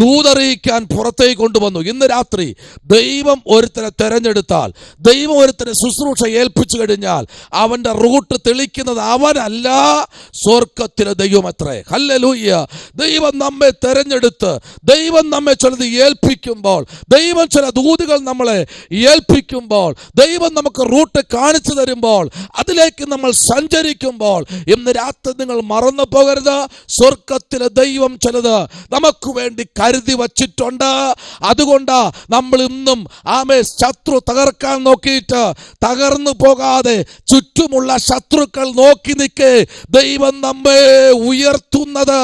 ദൂതറിയിക്കാൻ പുറത്തേക്ക് കൊണ്ടുവന്നു. ഇന്ന് രാത്രി ദൈവം ഒരുത്തനെ തെരഞ്ഞെടുത്താൽ, ദൈവം ഒരുത്തനെ ശുശ്രൂഷ ഏൽപ്പിച്ചു കഴിഞ്ഞാൽ അവന്റെ റൂട്ട് തെളിക്കുന്നത് അവനല്ല, സ്വർഗത്തിലെ ദൈവമത്രേ. ഹല്ലേലൂയ. ദൈവം നമ്മെ തെരഞ്ഞെടുത്ത്, ദൈവം നമ്മെ ചിലത് ഏൽപ്പിക്കുമ്പോൾ, ദൈവം ചില ദൂതുകൾ നമ്മളെ ഏൽപ്പിക്കുമ്പോൾ, ദൈവം നമുക്ക് റൂട്ട് കാണിച്ചു തരുമ്പോൾ, അതിലേക്ക് നമ്മൾ സഞ്ചരിക്കുമ്പോൾ, ഇന്ന് രാത്രി നിങ്ങൾ മറന്നു പോകരുത്, സ്വർഗത്തിലെ ദൈവം ചിലത് നമുക്ക് വേണ്ടി കരുതി വച്ചിട്ടുണ്ട്. അതുകൊണ്ട് നമ്മൾ ഇന്നും ശത്രു തകർക്കാൻ നോക്കിയിട്ട് തകർന്നു പോകാതെ ചുറ്റുമുള്ള ശത്രുക്കൾ നോക്കി നിൽക്കേ. ദൈവം നമ്മെ ഉയർത്തുന്നത്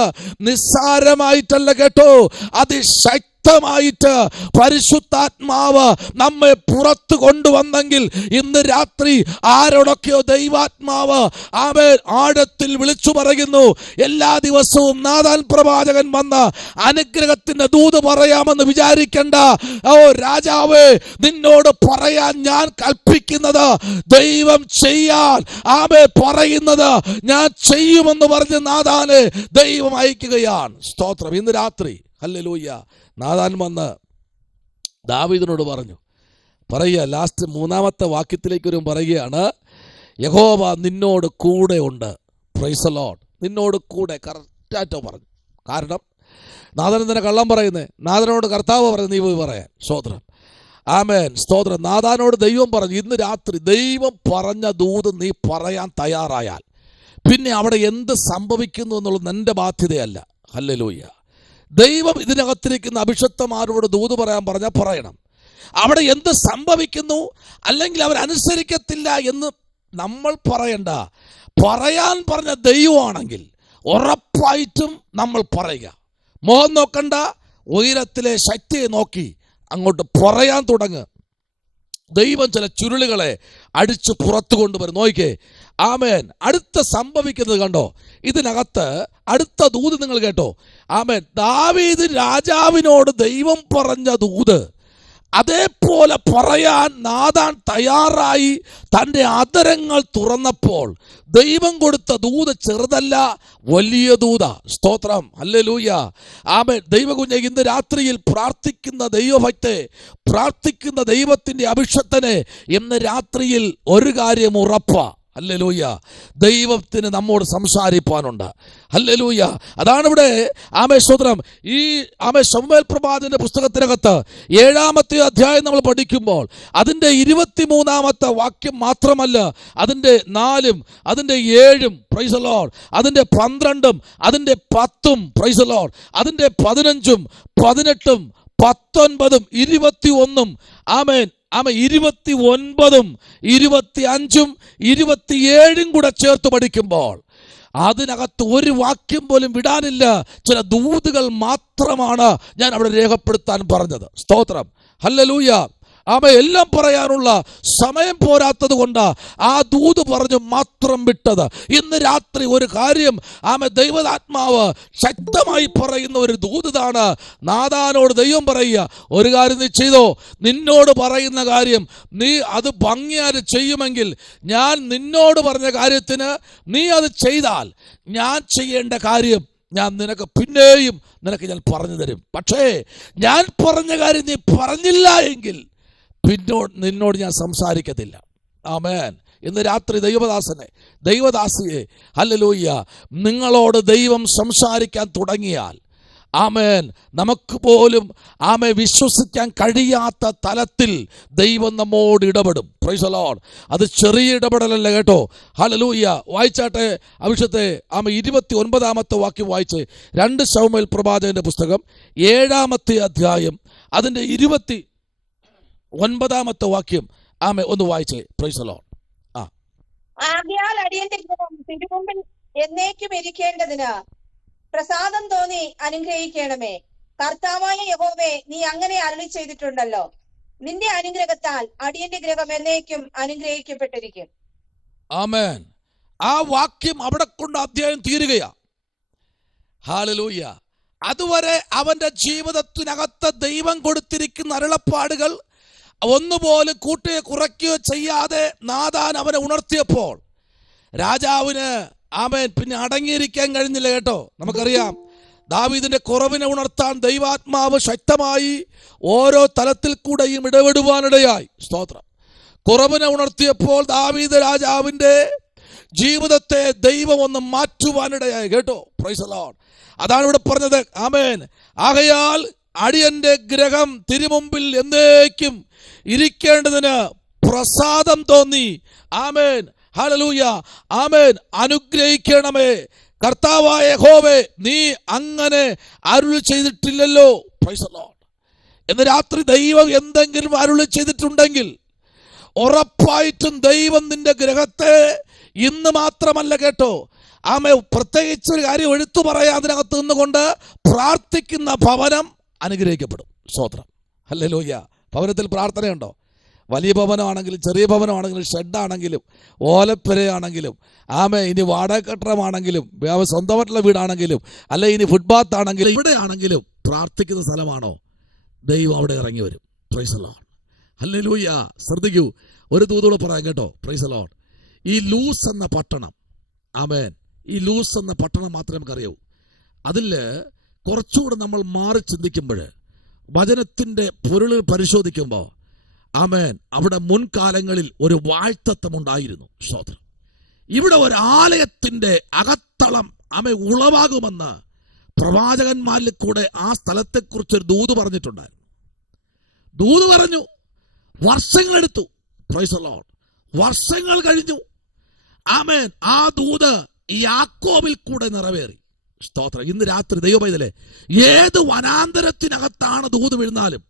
നിസ്സാരമായിട്ടല്ല കേട്ടോ, അതിശക്തമായിട്ട് പരിശുദ്ധാത്മാവ് നമ്മെ പുറത്തു കൊണ്ടുവന്നെങ്കിൽ ഇന്ന് രാത്രി ആരോടൊക്കെയോ ദൈവാത്മാവ് ആഴത്തിൽ വിളിച്ചു പറയുന്നു. എല്ലാ ദിവസവും നാഥാൻ പ്രവാചകൻ വന്ന് അനുഗ്രഹത്തിന്റെ ദൂത് പറയാമെന്ന് വിചാരിക്കണ്ട. ഓ രാജാവേ, നിന്നോട് പറയാൻ ഞാൻ കൽപ്പിക്കുന്നത് ദൈവം ചെയ്യാൻ പറയുന്നത് ഞാൻ ചെയ്യുമെന്ന് പറഞ്ഞ് നാഥാനെ ദൈവം അയക്കുകയാണ്. സ്തോത്രം. ഇന്ന് രാത്രി ഹല്ലേലൂയ, നാഥാൻ വന്ന് ദാവീദിനോട് പറയുക, ലാസ്റ്റ് 3-ാമത്തെ വാക്യത്തിലേക്ക് വരും, പറയുകയാണ്, യഹോവ നിന്നോട് കൂടെ ഉണ്ട്. Price the Lord. നിന്നോട് കൂടെ. കറക്റ്റായിട്ടോ പറഞ്ഞു. കാരണം നാഥൻ എന്തിനാ കള്ളം പറയുന്നത്? നാഥനോട് കർത്താവ് പറഞ്ഞു, നീ പോയി പറയാൻ. സ്തോത്രം. ആമേൻ. സ്തോത്രം. നാഥാനോട് ദൈവം പറഞ്ഞു, ഇന്ന് രാത്രി ദൈവം പറഞ്ഞ ദൂത് നീ പറയാൻ തയ്യാറായാൽ പിന്നെ അവിടെ എന്ത് സംഭവിക്കുന്നു എന്നുള്ളത് നിന്റെ ബാധ്യതയല്ല. ഹല്ലേലൂയ. ദൈവം ഇതിനകത്തിരിക്കുന്ന അഭിഷക്തന്മാരോട് ദൂത് പറയാൻ പറഞ്ഞാൽ പറയണം. അവിടെ എന്ത് സംഭവിക്കുന്നു, അല്ലെങ്കിൽ അവരനുസരിക്കത്തില്ല എന്ന് നമ്മൾ പറയണ്ട. പറയാൻ പറഞ്ഞ ദൈവമാണെങ്കിൽ ഉറപ്പായിട്ടും നമ്മൾ പറയുക. മോഹം നോക്കണ്ട, ഉയരത്തിലെ ശക്തിയെ നോക്കി അങ്ങോട്ട് പറയാൻ തുടങ്ങുക. ദൈവം ചില ചുരുളുകളെ അടിച്ച് പുറത്തു കൊണ്ടുവരും. നോക്കിക്കേ. ആമേൻ. അടുത്ത സംഭവിക്കുന്നത് കണ്ടോ? ഇതിനകത്ത് അടുത്ത ദൂത് നിങ്ങൾ കേട്ടോ. ആമേൻ. ദാവീദ് രാജാവിനോട് ദൈവം പറഞ്ഞ ദൂത് അതേപോലെ പറയാൻ നാഥാൻ തയ്യാറായി തൻ്റെ അധരങ്ങൾ തുറന്നപ്പോൾ ദൈവം കൊടുത്ത ദൂത് ചെറുതല്ല, വലിയ ദൂത. സ്തോത്രം. ഹല്ലേലൂയ. ആമേൻ. ദൈവകുഞ്ഞെ, ഇന്ന് രാത്രിയിൽ പ്രാർത്ഥിക്കുന്ന ദൈവഭക്തേ, പ്രാർത്ഥിക്കുന്ന ദൈവത്തിൻ്റെ അഭിഷക്തനെ, ഇന്ന് രാത്രിയിൽ ഒരു കാര്യം ഉറപ്പാ. ഹല്ലേലൂയ. ദൈവത്തിന് നമ്മോട് സംസാരിപ്പാനുണ്ട്. ഹല്ലേലൂയ. അതാണ് ഇവിടെ സ്തോത്രം. ഈ ശമൂവേൽ പ്രവാചകന്റെ പുസ്തകത്തിനകത്ത് 7-ാമത്തെ അധ്യായം നമ്മൾ പഠിക്കുമ്പോൾ അതിൻ്റെ 23-ാമത്തെ വാക്യം മാത്രമല്ല, അതിൻ്റെ 4-ഉം അതിൻ്റെ 7-ഉം പ്രൈസ് ദി ലോർഡ്, അതിൻ്റെ 12-ഉം അതിൻ്റെ 10-ഉം പ്രൈസ് ദി ലോർഡ്, അതിൻ്റെ 15-ഉം 18-ഉം 19-ഉം 21-ഉം ആമേൻ 29-ഉം 25-ഉം 27-ഉം കൂടെ ചേർത്ത് പഠിക്കുമ്പോൾ അതിനകത്ത് ഒരു വാക്യം പോലും വിടാനില്ല. ചില ദൂതുകൾ മാത്രമാണ് ഞാൻ അവിടെ രേഖപ്പെടുത്താൻ പറഞ്ഞത്. സ്തോത്രം. ഹല്ലേലൂയ. എല്ലാം പറയാനുള്ള സമയം പോരാത്തത് കൊണ്ട് ആ ദൂത് പറഞ്ഞു മാത്രം വിട്ടത്. ഇന്ന് രാത്രി ഒരു കാര്യം ദൈവാത്മാവ് ശക്തമായി പറയുന്ന ഒരു ദൂതാണ്. നാഥാനോട് ദൈവം പറയുക, ഒരു കാര്യം നീ ചെയ്തോ, നിന്നോട് പറയുന്ന കാര്യം നീ അത് ഭംഗിയായി ചെയ്യുമെങ്കിൽ, ഞാൻ നിന്നോട് പറഞ്ഞ കാര്യത്തിന് നീ അത് ചെയ്താൽ ഞാൻ ചെയ്യേണ്ട കാര്യം ഞാൻ നിനക്ക് പിന്നെയും ഞാൻ പറഞ്ഞു തരും. പക്ഷേ ഞാൻ പറഞ്ഞ കാര്യം നീ പറഞ്ഞില്ല എങ്കിൽ നിന്നോട് ഞാൻ സംസാരിക്കത്തില്ല. ആമേൻ. ഇന്ന് രാത്രി ദൈവദാസിയെ ഹല്ലേലൂയ, നിങ്ങളോട് ദൈവം സംസാരിക്കാൻ തുടങ്ങിയാൽ, ആമേൻ, നമുക്ക് പോലും വിശ്വസിക്കാൻ കഴിയാത്ത തലത്തിൽ ദൈവം നമ്മോട് ഇടപെടും. Price the Lord. അത് ചെറിയ ഇടപെടലല്ല കേട്ടോ. ഹല്ലേലൂയ. വായിച്ചാട്ടെ അഭിഷത്തെ 29-ാമത്തെ വാക്യം വായിച്ച്. 2 ശമൂവേൽ പ്രവാചകന്റെ പുസ്തകം 7-ാമത്തെ അധ്യായം അതിന്റെ 29-ാമത്തെ വാക്യം ഒന്ന് വായിച്ചേ. Price the Lord. ആകയാൽ അടിയന്റെ ഗൃഹം തിരുമുമ്പിൽ എന്നേക്കും ഇരിക്കേണ്ടതിന് പ്രസാദം തോന്നി അനുഗ്രഹിക്കണമേ. കർത്താവായ യഹോവേ, നീ അങ്ങനെ അരുളി ചെയ്തിട്ടുണ്ടല്ലോ. നിന്റെ അനുഗ്രഹത്താൽ അടിയന്റെ ഗൃഹം എന്നേക്കും അനുഗ്രഹിക്കപ്പെട്ടിരിക്കും. ആമേൻ. ആ വാക്യം അവിടെ കൊണ്ട് അധ്യായം തീരുകയാ. ഹല്ലേലൂയ. അതുവരെ അവന്റെ ജീവിതത്തിനകത്ത് ദൈവം കൊടുത്തിരിക്കുന്ന അരുളപ്പാടുകൾ ഒന്നുപോലും കൂട്ടുകയോ കുറയ്ക്കുകയോ ചെയ്യാതെ നാഥാൻ അവനെ ഉണർത്തിയപ്പോൾ രാജാവിന് പിന്നെ അടങ്ങിയിരിക്കാൻ കഴിഞ്ഞില്ല കേട്ടോ. നമുക്കറിയാം, ദാവീദിന്റെ കുറവിനെ ഉണർത്താൻ ദൈവാത്മാവ് ശക്തമായി ഓരോ തലത്തിൽ കൂടെയും ഇടപെടുവാനിടയായി. സ്തോത്രം. കുറവിനെ ഉണർത്തിയപ്പോൾ ദാവീദ് രാജാവിന്റെ ജീവിതത്തെ ദൈവം ഒന്ന് മാറ്റുവാനിടയായി കേട്ടോ. Price the Lord. അതാണ് ഇവിടെ പറഞ്ഞത്. ആമേൻ. ആകയാൽ അടിയന്റെ ഗൃഹം തിരുമുമ്പിൽ എന്നേക്കും ഇരിക്കേണ്ടതിന് പ്രസാദം തോന്നി. ആമേൻ. ഹല്ലേലൂയ. ആമേൻ. അനുഗ്രഹിക്കണമേ. കർത്താവായ യഹോവേ, നീ അങ്ങനെ അരുളി ചെയ്തിട്ടില്ലല്ലോ. Praise the lord. ഇന്ന് രാത്രി ദൈവം എന്തെങ്കിലും അരുളി ചെയ്തിട്ടുണ്ടെങ്കിൽ ഉറപ്പായിട്ടും ദൈവം നിന്റെ ഗൃഹത്തെ ഇന്ന് മാത്രമല്ല കേട്ടോ, പ്രത്യേകിച്ചൊരു കാര്യം എടുത്തു പറയാം, അതിനകത്ത് നിന്നുകൊണ്ട് പ്രാർത്ഥിക്കുന്ന ഭവനം അനുഗ്രഹിക്കപ്പെടും. സ്തോത്രം. ഹല്ലേലൂയ. ഭവനത്തിൽ പ്രാർത്ഥനയുണ്ടോ? വലിയ ഭവനമാണെങ്കിലും ചെറിയ ഭവനമാണെങ്കിലും ഷെഡാണെങ്കിലും ഓലപ്പുരയാണെങ്കിലും ഇനി വാടക കെട്ടിടമാണെങ്കിലും സ്വന്തമായിട്ടുള്ള വീടാണെങ്കിലും അല്ല ഇനി ഫുട്പാത്ത് ആണെങ്കിലും ഇവിടെയാണെങ്കിലും പ്രാർത്ഥിക്കുന്ന സ്ഥലമാണോ, ദൈവം അവിടെ ഇറങ്ങി വരും. Praise the lord. ഹല്ലേലൂയ. ശ്രദ്ധിക്കൂ, ഒരു ദൂതോട് പറയാം കേട്ടോ. Price the Lord. ഈ ലൂസ് എന്ന പട്ടണം, ആമേൻ, ഈ ലൂസ് എന്ന പട്ടണം മാത്രമേ നമുക്കറിയാവൂ. അതിൽ കുറച്ചുകൂടെ നമ്മൾ മാറി ചിന്തിക്കുമ്പോൾ, വചനത്തിൻ്റെ പൊരുൾ പരിശോധിക്കുമ്പോൾ, ആമേൻ, അവിടെ മുൻകാലങ്ങളിൽ ഒരു വാഴ്ത്തത്വമുണ്ടായിരുന്നു. സ്തോത്രം. ഇവിടെ ഒരു ആലയത്തിൻ്റെ അകത്തളം ഉളവാകുമെന്ന് പ്രവാചകന്മാരിൽ കൂടെ ആ സ്ഥലത്തെക്കുറിച്ചൊരു ദൂത് പറഞ്ഞിട്ടുണ്ടായിരുന്നു. ദൂത് പറഞ്ഞു. വർഷങ്ങളെടുത്തു. Praise the lord. വർഷങ്ങൾ കഴിഞ്ഞു. ആമേൻ. ആ ദൂത് യാക്കോബിൽ കൂടെ നിറവേറി. സ്തോത്രം. ഇന്ന് രാത്രി ദൈവപൈതലേ, ഏത് വനാന്തരത്തിനകത്താണ് ദൂത് വീഴുന്നാലും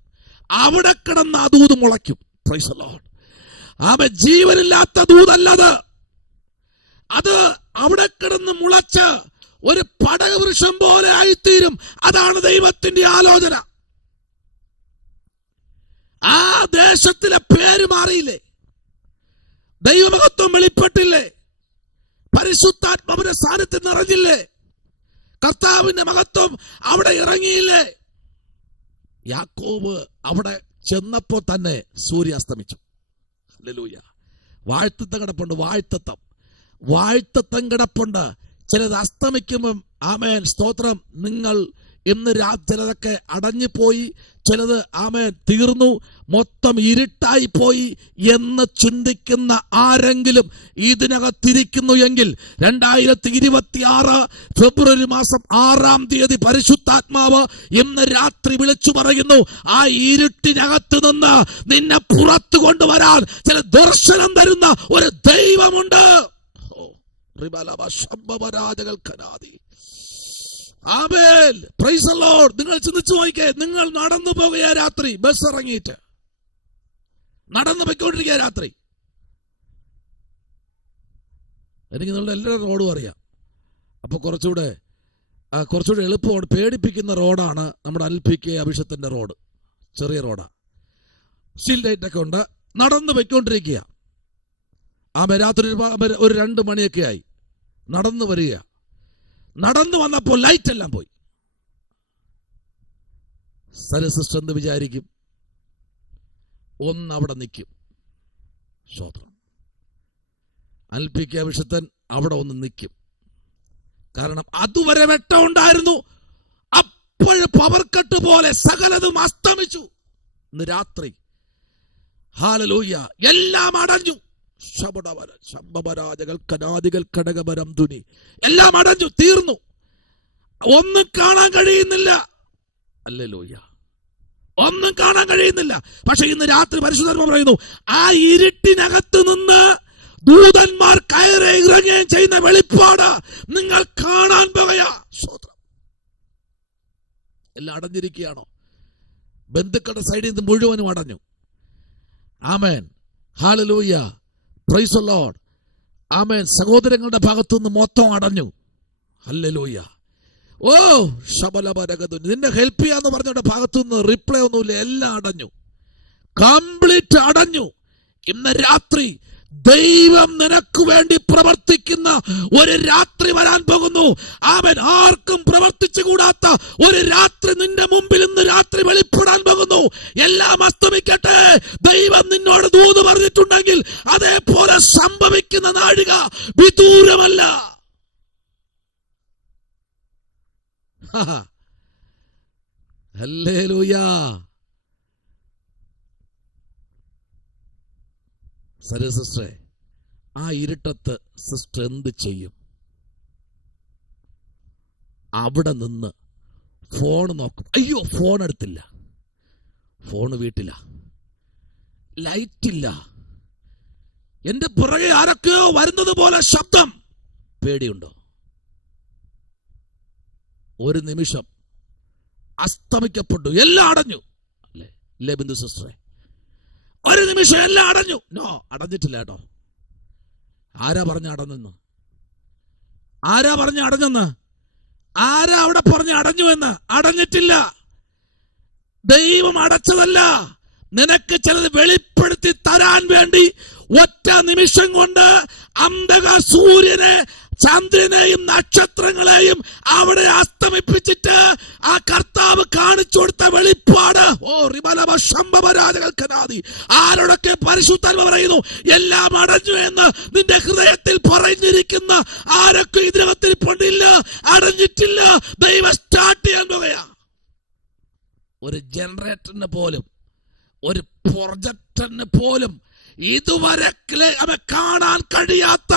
അവിടെ കിടന്ന് ആ ദൂത് മുളയ്ക്കും. Price the Lord. ജീവനില്ലാത്ത ദൂതല്ലത്. അത് അവിടെ കിടന്ന് മുളച്ച് ഒരു പടകവൃക്ഷം പോലെ ആയിത്തീരും. അതാണ് ദൈവത്തിന്റെ ആലോചന. ആ ദേശത്തിലെ പേര് മാറിയില്ലേ? ദൈവമഹത്വം വെളിപ്പെട്ടില്ലേ? പരിശുദ്ധാത്മാവിന്റെ സാന്നിധ്യം നിറഞ്ഞില്ലേ? കർത്താവിന്റെ മഹത്വം അവിടെ ഇറങ്ങിയില്ലേ? യാക്കോബ് അവിടെ ചെന്നപ്പോൾ തന്നെ സൂര്യാസ്തമിച്ചു. ഹല്ലേലൂയ. വാഴ്ത്തത്തം കിടപ്പുണ്ട്. വാഴ്ത്തത്തം കിടപ്പുണ്ട്. ചിലത് അസ്തമിക്കുമ്പം ആമേൻ, സ്തോത്രം, നിങ്ങൾ ഇന്ന് ചിലതൊക്കെ അടഞ്ഞുപോയി, ചിലത് ആമേൻ തീർന്നു, മൊത്തം ഇരുട്ടായി പോയി എന്ന് ചിന്തിക്കുന്ന ആരെങ്കിലും ഇതിനകത്തിരിക്കുന്നു എങ്കിൽ 2026 ഫെബ്രുവരി മാസം 6-ാം തീയതി പരിശുദ്ധാത്മാവ് ഇന്ന് രാത്രി വിളിച്ചു പറയുന്നു, ആ ഇരുട്ടിനകത്ത് നിന്ന് നിന്നെ പുറത്തു കൊണ്ടുവരാൻ ചില ദർശനം തരുന്ന ഒരു ദൈവമുണ്ട്. ആമേൻ. Praise the lord. നിങ്ങൾ ചിന്തിച്ചു നോക്കിക്കേ. നിങ്ങൾ നടന്നു പോകുക രാത്രി, ബസ് ഇറങ്ങിയിട്ട് നടന്നു പോയിക്കൊണ്ടിരിക്കുക രാത്രി. എനിക്ക് നിങ്ങളുടെ എല്ലാവരും റോഡും അറിയാം. അപ്പൊ കുറച്ചുകൂടെ എളുപ്പമാണ്. പേടിപ്പിക്കുന്ന റോഡാണ് നമ്മുടെ LPK അഭിഷത്തിന്റെ റോഡ്. ചെറിയ റോഡാണ്, സ്റ്റിൽ ലൈറ്റ് ഒക്കെ ഉണ്ട്. നടന്നു പോയിക്കൊണ്ടിരിക്കുക. രാത്രി ഒരു 2 മണിയൊക്കെ ആയി. നടന്നു വരിക. നടന്നു വന്നപ്പോൾ ലൈറ്റ് എല്ലാം പോയി. സിസ്റ്റർ എന്ന് വിചാരിക്കും, അവിടെ നിൽക്കും. സ്തോത്രം. LPK അഭിഷത്തൻ അവിടെ ഒന്ന് നിൽക്കും. കാരണം അതുവരെ വെട്ടം ഉണ്ടായിരുന്നു, അപ്പോഴ് പവർ കട്ട് പോലെ സകലതും അസ്തമിച്ചു. ഇന്ന് രാത്രി ഹല്ലേലൂയ എല്ലാം അടഞ്ഞു. ശബരാജകൾ കനാദികൾ കടകപരം ധുനി എല്ലാം അടഞ്ഞു, തീർന്നു, ഒന്നും കാണാൻ കഴിയുന്നില്ല. ഹല്ലേലൂയ, ഒന്നും കാണാൻ കഴിയുന്നില്ല. പക്ഷെ ഇന്ന് രാത്രി പരിശുദ്ധാത്മാവ് പറയുന്നു, ആ ഇരുട്ടിനകത്ത് നിന്ന് ദൂതന്മാർ കയറി ഇറങ്ങുകയും ചെയ്യുന്ന വെളിപ്പാട് നിങ്ങൾ കാണാൻ പോകയാ. സ്തോത്രം. എല്ലാം അടഞ്ഞിരിക്കുകയാണോ? ബന്ധുക്കളുടെ സൈഡിൽ നിന്ന് മുഴുവനും അടഞ്ഞു. ആമേൻ, ഹല്ലേലൂയ, പ്രൈസ് ദി ലോർഡ്. ആമേൻ. സഹോദരങ്ങളുടെ ഭാഗത്തുനിന്ന് മൊത്തം അടഞ്ഞു. ഹല്ലേലൂയ. ഓ ശബലബരഗതു, നിന്നെ ഹെൽപ്പ് ചെയ്യാന്ന് പറഞ്ഞവരുടെ ഭാഗത്തുനിന്ന് റിപ്ലൈ ഒന്നുമില്ല, എല്ലാം അടഞ്ഞു, കംപ്ലീറ്റ് അടഞ്ഞു. ഇന്ന് രാത്രി ദൈവം നിനക്ക് വേണ്ടി പ്രവർത്തിക്കുന്ന ഒരു രാത്രി വരാൻ പോകുന്നു. അവൻ ആർക്കും പ്രവർത്തിച്ചു കൂടാത്ത ഒരു രാത്രി നിന്റെ മുമ്പിൽ ഇന്ന് രാത്രി വെളിപ്പെടാൻ പോകുന്നു. എല്ലാം അസ്തമിക്കട്ടെ. ദൈവം നിന്നോട് ദൂത് പറഞ്ഞിട്ടുണ്ടെങ്കിൽ അതേപോലെ സംഭവിക്കുന്ന നാഴിക വിദൂരമല്ല. ഹല്ലേലൂയ. സരി സിസ്റ്ററെ, ആ ഇരുട്ടത്ത് സിസ്റ്റർ എന്ത് ചെയ്യും? അവിടെ നിന്ന് ഫോൺ നോക്കും. അയ്യോ, ഫോൺ എടുത്തില്ല, ഫോൺ വീട്ടില, ലൈറ്റില്ല, എന്റെ പുറകെ ആരൊക്കെയോ വരുന്നത് പോലെ ശബ്ദം. പേടിയുണ്ടോ? ഒരു നിമിഷം അസ്തമിക്കപ്പെട്ടു, എല്ലാം അടഞ്ഞു. അല്ലേ ഇല്ലേ ബിന്ദു സിസ്റ്ററെ? ഒരു നിമിഷം എല്ലാം അടഞ്ഞു. നോ, അടഞ്ഞിട്ടില്ല കേട്ടോ. ആരാ പറഞ്ഞ അടഞ്ഞെന്ന്? ആരാ പറഞ്ഞ അടഞ്ഞെന്ന്? ആരാ അവിടെ പറഞ്ഞ അടഞ്ഞു എന്ന്? അടഞ്ഞിട്ടില്ല. ദൈവം അടച്ചതല്ല, നിനക്ക് ചിലത് വെളിപ്പെടുത്തി തരാൻ വേണ്ടി ഒറ്റ നിമിഷം കൊണ്ട് അന്ധക സൂര്യനെ, ചന്ദ്രനെയും നക്ഷത്രങ്ങളെയും അവിടെ അസ്തമിപ്പിച്ചിട്ട് ആ കർത്താവ് കാണിച്ചു കൊടുത്ത വെളിപ്പാട്. ഓ റിബലബ ശംഭവരാജകൽക്കനാദി. ആരോടൊക്കെ പരിശുദ്ധാത്മാവ് പറയുന്നു എല്ലാം അടഞ്ഞു എന്ന് നിന്റെ ഹൃദയത്തിൽ പറഞ്ഞിരിക്കുന്ന ആരൊക്കെ ഇതിനകത്തിൽ പൊണ്ടില്ല, അടഞ്ഞിട്ടില്ല. ദൈവം സ്റ്റാർട്ട് ചെയ്യാൻ പോവുകയാ. ഒരു ജനറേറ്ററിന് പോലും, ഒരു പ്രൊജക്ടറിന് പോലും ഇതുവരെ കാണാൻ കഴിയാത്ത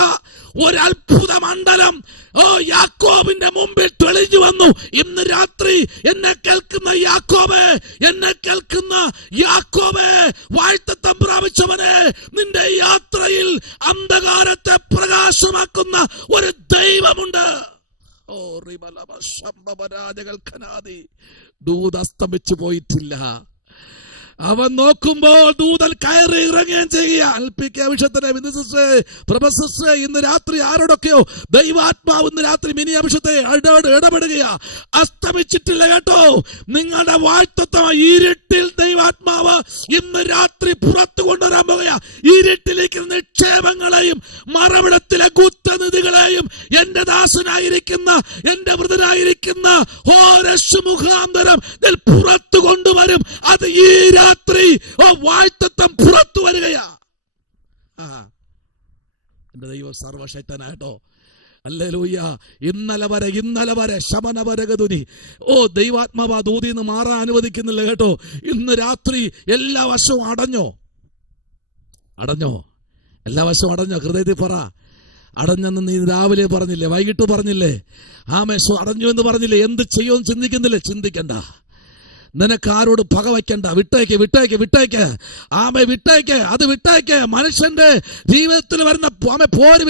ഒരു അത്ഭുത മണ്ഡലം യാക്കോബിന്റെ മുമ്പിൽ തെളിഞ്ഞു വന്നു. ഇന്ന് രാത്രി എന്നെ കേൾക്കുന്ന യാക്കോബേ, എന്നെ കേൾക്കുന്ന യാക്കോബേ, വാഴ്ത്തത്തം പ്രാപിച്ചവനെ, നിന്റെ യാത്രയിൽ അന്ധകാരത്തെ പ്രകാശമാക്കുന്ന ഒരു ദൈവമുണ്ട്. ഓ റിബലബ ശംഭവരാജകൽക്കനാദി. ദൂത് അസ്തമിച്ചു പോയിട്ടില്ല. അവൻ നോക്കുമ്പോൾ ദൂതൻ കയറി ഇറങ്ങുകയും ചെയ്യുക. അൽപ്പിക്ക വിഷയത്തിനെ പ്രൊഫസറെ, ഇന്ന് രാത്രി ആരോടൊക്കെയോ ദൈവാത്മാവ് ഇന്ന് രാത്രി മിനി അഭിഷത്തെ ഇടപെടുകയാ. അസ്തമിച്ചിട്ടില്ല കേട്ടോ. നിങ്ങളുടെ വാഴ്ത്തത്വം ഇരുട്ടിൽ ദൈവാത്മാവ് ഇന്ന് രാത്രി പുറത്തു കൊണ്ടുവരാൻ പോകുകയാ. ഇരുട്ടിലേക്ക് നിക്ഷേപങ്ങളെയും മറവിടത്തിലെ ഗുപ്തനിധികളെയും എന്റെ ദാസനായിരിക്കുന്ന, എന്റെ വൃതനായിരിക്കുന്ന മുഖാന്തരം പുറത്തു കൊണ്ടുവരും. അത് ഈ രാത്രി വാഴ്ത്തത്വം പുറത്തു വരികയാ. എന്റെ ദൈവം സർവശക്തനായിട്ടോ. ഹല്ലേലൂയ. ഇന്നലെ വരെ ശമനവരഗതുനി. ഓ ദൈവാത്മാവ് ദൂതിന്ന് മാറാൻ അനുവദിക്കുന്നില്ല കേട്ടോ. ഇന്ന് രാത്രി എല്ലാ വശവും അടഞ്ഞോ? എല്ലാ വശവും അടഞ്ഞോ? ഹൃദയത്തിൽ പറ. അടഞ്ഞെന്ന് നീ രാവിലെ പറഞ്ഞില്ലേ, വൈകിട്ട് പറഞ്ഞില്ലേ? ആമേശോ അടഞ്ഞു എന്ന് പറഞ്ഞില്ലേ? എന്ത് ചെയ്യുമെന്ന് ചിന്തിക്കുന്നില്ലേ? ചിന്തിക്കണ്ട. നിനക്ക് ആരോട് പക വയ്ക്കണ്ട. വിട്ടേക്ക്. ആമേ വിട്ടേക്ക്. അത് വിട്ടേക്ക്. മനുഷ്യന്റെ ജീവിതത്തിൽ വരുന്ന പോര്